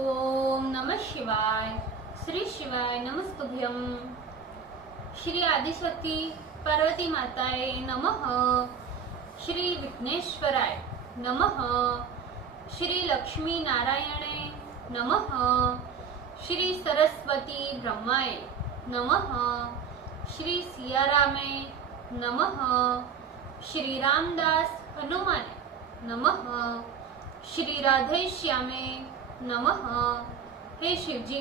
ओम नमः शिवाय। श्री शिवाय नमस्तुभ्यम। श्री आदिशक्ति पार्वती माताए नमः। श्री विघ्नेश्वराय नमः। श्री लक्ष्मी नारायणे नमः। श्री सरस्वती ब्रह्माय नमः। श्री सियारामे नमः। श्री रामदास हनुमाने नमः। श्री राधे श्यामे नमः। हे शिवजी,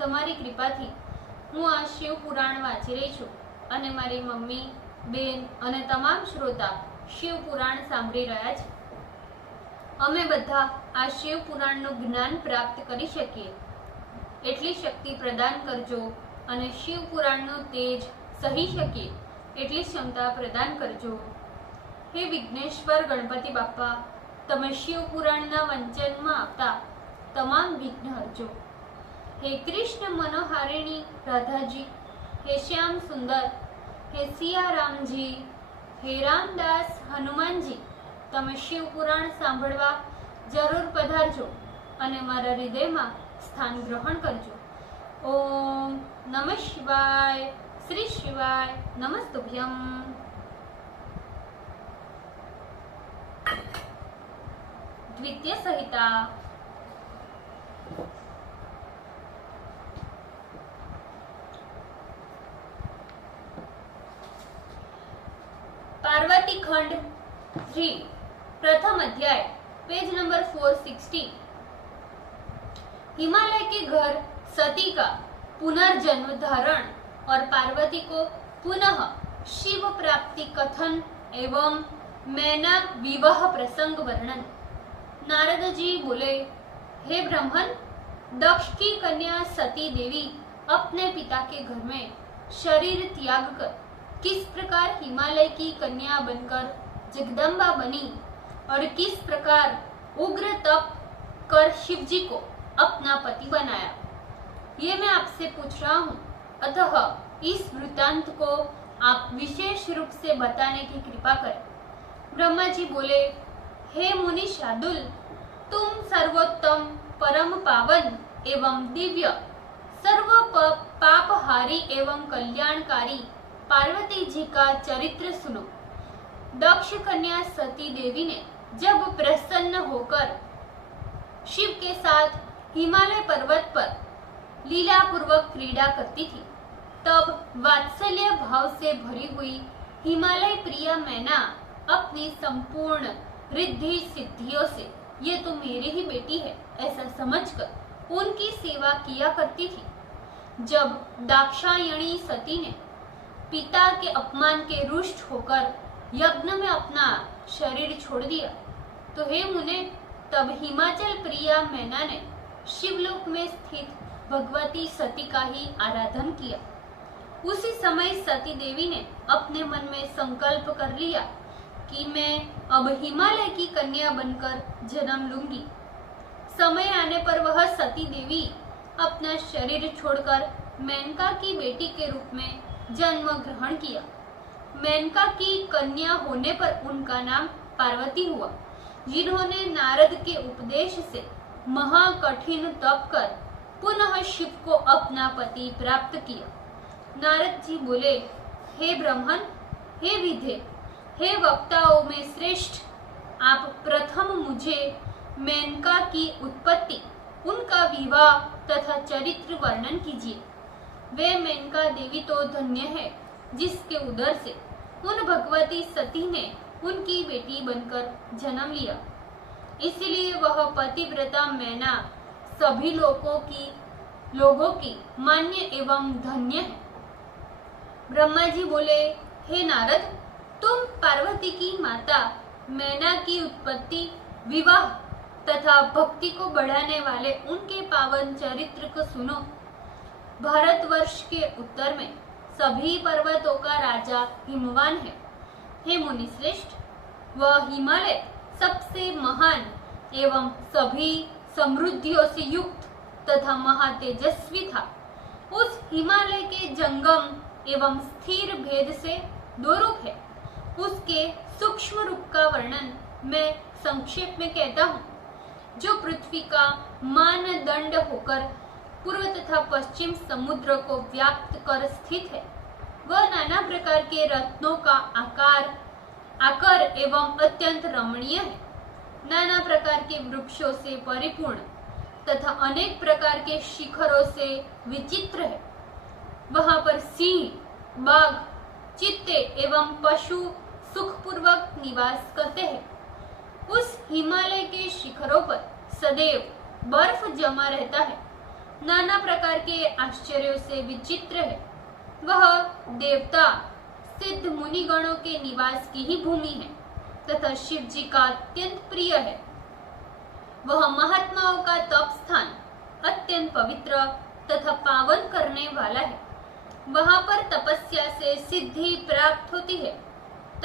તમારી કૃપાથી હું આ શિવ પુરાણ વાંચી રહી છું અને મારી મમ્મી, બેન અને તમામ શ્રોતા શિવ પુરાણ સાંભળી રહ્યા છે। અમે બધા આ શિવ પુરાણનું જ્ઞાન પ્રાપ્ત કરી શકીએ એટલી શક્તિ પ્રદાન કરજો અને શિવ પુરાણનું તેજ સહી શકીએ એટલી ક્ષમતા પ્રદાન કરજો। હે વિઘ્નેશ્વર ગણપતિ બાપા, તમે શિવ પુરાણના વંચનમાં આવતા તમામ વિઘ્ન હરજો। हे कृष्ण मनोहारिणी राधा जी, हे श्याम सुंदर, हे सिया राम जी, हे रामदास हनुमान जी, तमे शिव पुराण सांभळवा जरूर पधारजो अने मारा हृदयमां स्थान ग्रहण करजो। ओम नमः शिवाय। श्री शिवाय नमस्तुभ्यम। द्वितीय संहिता। पार्वती खंड 3 प्रथम अध्याय पेज नंबर 460। हिमालय के घर सती का पुनर्जन्म धारण और पार्वती को पुनः शिव प्राप्ति कथन एवं मैना विवाह प्रसंग वर्णन। नारद जी बोले, हे ब्राह्मण, दक्ष की कन्या सती देवी अपने पिता के घर में शरीर त्याग कर किस प्रकार हिमालय की कन्या बनकर जगदम्बा बनी और किस प्रकार उग्र तप कर शिवजी को अपना पति बनाया, ये मैं आपसे पूछ रहा हूँ। अतः इस वृत्तांत को आप विशेष रूप से बताने की कृपा करें। ब्रह्मा जी बोले, हे मुनि शार्दुल, तुम सर्वोत्तम, परम पावन एवं दिव्य, सर्व पापहारी एवं कल्याणकारी पार्वती जी का चरित्र सुनो। दक्ष कन्या सती देवी ने जब प्रसन्न होकर शिव के साथ हिमालय पर्वत पर लीला पूर्वक क्रीड़ा करती थी, तब वात्सल्य भाव से भरी हुई हिमालय प्रिया मैना अपनी संपूर्ण रिद्धि सिद्धियों से ये तो मेरी ही बेटी है ऐसा समझकर उनकी सेवा किया करती थी। जब दाक्षायणी सती ने पिता के अपमान के रुष्ट होकर यज्ञ में अपना शरीर छोड़ दिया, तो हे मुने, तब हिमाचल प्रिया मैना ने शिवलोक में स्थित भगवती सती का ही आराधन किया। उसी समय सती देवी ने अपने मन में संकल्प कर लिया कि मैं अब हिमालय की कन्या बनकर जन्म लूंगी। समय आने पर वह सती देवी अपना शरीर छोड़कर मेनका की बेटी के रूप में जन्म ग्रहण किया। मेनका की कन्या होने पर उनका नाम पार्वती हुआ, जिन्होंने नारद के उपदेश से महाकठिन तप कर पुनः शिव को अपना पति प्राप्त किया। नारद जी बोले, हे ब्राह्मण, हे विधे, हे वक्ताओं में श्रेष्ठ, आप प्रथम मुझे मेनका की उत्पत्ति, उनका विवाह तथा चरित्र वर्णन कीजिए। वे मेनका देवी तो धन्य है जिसके उदर से उन भगवती सती ने उनकी बेटी बनकर जन्म लिया, इसलिए वह पतिव्रता मैना सभी लोगों की मान्य एवं धन्य है। ब्रह्मा जी बोले, हे नारद, तुम पार्वती की माता मैना की उत्पत्ति, विवाह तथा भक्ति को बढ़ाने वाले उनके पावन चरित्र को सुनो। भारतवर्ष के उत्तर में सभी पर्वतों का राजा हिमवान है। हे मुनि श्रेष्ठ, वह हिमालय सबसे महान एवं सभी समृद्धियों से युक्त तथा महातेजस्वी था। उस हिमालय के जंगम एवं स्थिर भेद से दो रूप है। उसके सूक्ष्म रूप का वर्णन मैं संक्षेप में कहता हूँ। जो पृथ्वी का मानदंड होकर पूर्व तथा पश्चिम समुद्र को व्याप्त कर स्थित है। वह नाना प्रकार के रत्नों का आकर एवं अत्यंत रमणीय है। नाना प्रकार के वृक्षों से परिपूर्ण तथा अनेक प्रकार के शिखरों से विचित्र है। वहां पर सिंह, बाघ, चित्ते एवं पशु सुखपूर्वक निवास करते हैं। उस हिमालय के शिखरों पर सदैव बर्फ जमा रहता है। नाना प्रकार के आश्चर्यों से विचित्र है। वह देवता सिद्ध मुनिगणों के निवास की ही भूमि है तथा शिव जी का अत्यंत प्रिय है। वह महात्माओं का तप स्थान अत्यंत पवित्र तथा पावन करने वाला है। वहां पर तपस्या से सिद्धि प्राप्त होती है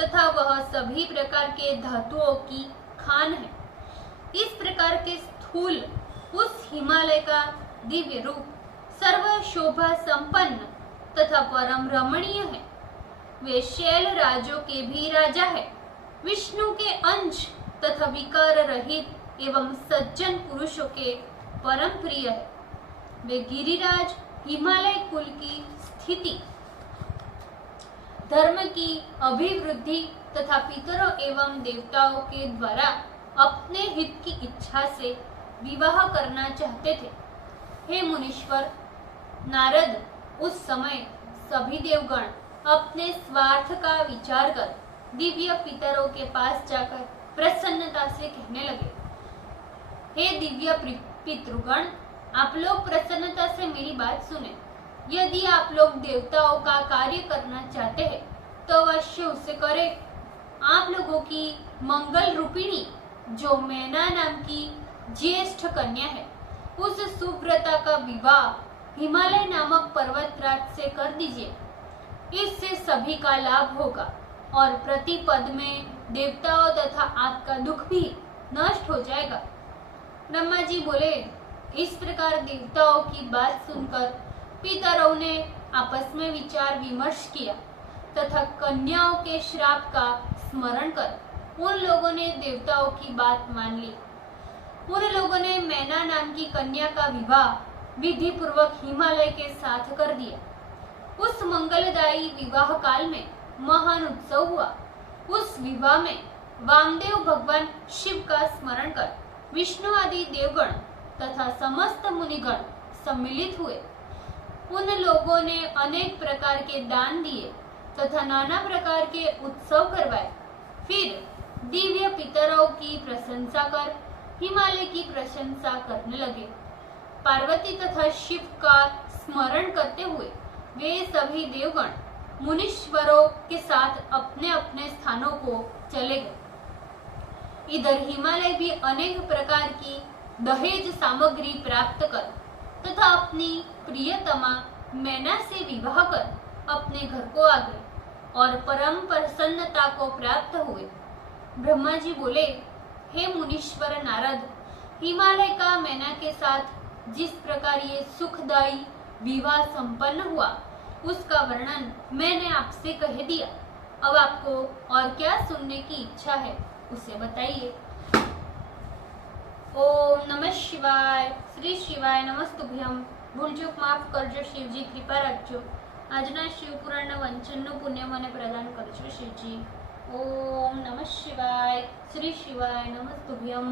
तथा वह सभी प्रकार के धातुओं की खान है। इस प्रकार के स्थूल उस हिमालय का दिव्य रूप सर्व शोभा संपन्न तथा परम रमणीय है। वे शैल राजों के भी राजा है। विष्णु के अंश तथा विकार रहित एवं सज्जन पुरुषों के परम प्रिय है। वे गिरिराज हिमालय कुल की स्थिति, धर्म की अभिवृद्धि तथा पितरों एवं देवताओं के द्वारा अपने हित की इच्छा से विवाह करना चाहते थे। हे मुनीश्वर नारद, उस समय सभी देवगण अपने स्वार्थ का विचार कर दिव्य पितरों के पास जाकर प्रसन्नता से कहने लगे, हे दिव्य पितृगण, आप लोग प्रसन्नता से मेरी बात सुने। यदि आप लोग देवताओं का कार्य करना चाहते हैं तो अवश्य उसे करें। आप लोगों की मंगल रूपिणी जो मैना नाम की ज्येष्ठ कन्या है, उस सुव्रता का विवाह हिमालय नामक पर्वतराज से कर दीजिए। इससे सभी का लाभ होगा और प्रतिपद में देवताओं तथा आपका दुख भी नष्ट हो जाएगा। ब्रह्मा जी बोले, इस प्रकार देवताओं की बात सुनकर पितरों ने आपस में विचार विमर्श किया तथा कन्याओं के श्राप का स्मरण कर उन लोगों ने देवताओं की बात मान ली। उन लोगों ने मैना नाम की कन्या का विवाह विधि पूर्वक हिमालय के साथ कर दिया। उस मंगलदायी विवाह काल में महान उत्सव हुआ। उस विवाह में वामदेव भगवान शिव का स्मरण कर विष्णु आदि देवगण तथा समस्त मुनिगण सम्मिलित हुए। उन लोगों ने अनेक प्रकार के दान दिए तथा नाना प्रकार के उत्सव करवाए। फिर दिव्य पितरों की प्रशंसा कर हिमालय की प्रशंसा करने लगे। पार्वती तथा शिव का स्मरण करते हुए वे सभी देवगण मुनीश्वरों के साथ अपने अपने स्थानों को चले गए। इधर हिमालय भी अनेक प्रकार की दहेज सामग्री प्राप्त कर तथा अपनी प्रियतमा मैना से विवाह कर अपने घर को आ गए और परम प्रसन्नता को प्राप्त हुए। ब्रह्मा जी बोले, हे मुनीश्वर नारद, हिमालय का मैना के साथ जिस प्रकार ये सुखदायी विवाह संपन्न हुआ उसका वर्णन मैंने आपसे कह दिया। अब आपको और क्या सुनने की इच्छा है उसे बताइए। ओम नमः शिवाय। श्री शिवाय नमस्तुभ्यम। ભૂલ ચૂક માફ કરજો શિવજી, કૃપા રાખજો। આજના શિવપુરાણના વંચનનું પુણ્ય મને પ્રદાન કરજો શિવજી। ઓમ નમઃ શિવાય। શ્રી શિવાય નમસ્તુભ્યમ।